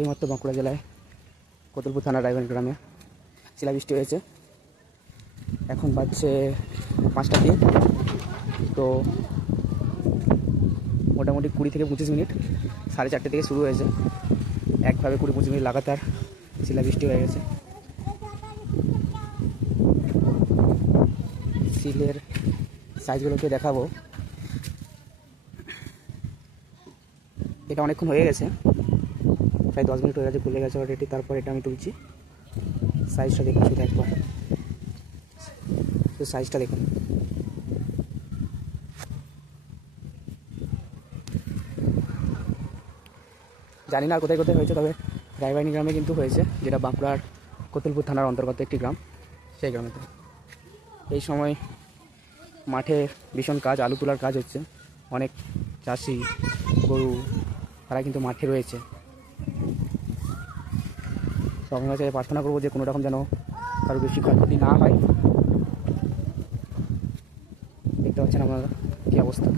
এইমাত্র বাঁকুড়া জেলায় কতুলপুর থানা রায়গঞ্জ গ্রামে শিলাবৃষ্টি হয়েছে। এখন বাজছে পাঁচটা দিন তো মোটামুটি কুড়ি থেকে পঁচিশ মিনিট, সাড়ে চারটে থেকে শুরু হয়েছে। একভাবে কুড়ি পঁচিশ মিনিট লাগাতার শিলাবৃষ্টি হয়ে গেছে। শিলের সাইজগুলোকে দেখাবো। এটা অনেকক্ষণ হয়ে গেছে। প্রায় দশ মিনিট হয়ে গেছে, খুলে গেছে অলরেডি তারপর এটা আমি তুলছি। সাইজটা দেখুন শুধু একবার। শুধু সাইজটা দেখুন। জানি না কোথায় কোথায় হয়েছে, তবে রায়বাহিনী গ্রামে কিন্তু হয়েছে, যেটা বাঁকুড়ার কতুলপুর থানার অন্তর্গত একটি গ্রাম। সেই গ্রামেতে এই সময় মাঠে ভীষণ কাজ, আলু তোলার কাজ হচ্ছে। অনেক চাষি, গরু, তারা কিন্তু মাঠে রয়েছে। সবাই কাছে প্রার্থনা করব যে কোনো রকম যেন কারও বেশি ক্ষয়ক্ষতি না হয়। দেখতে পাচ্ছেন আপনারা কী অবস্থা।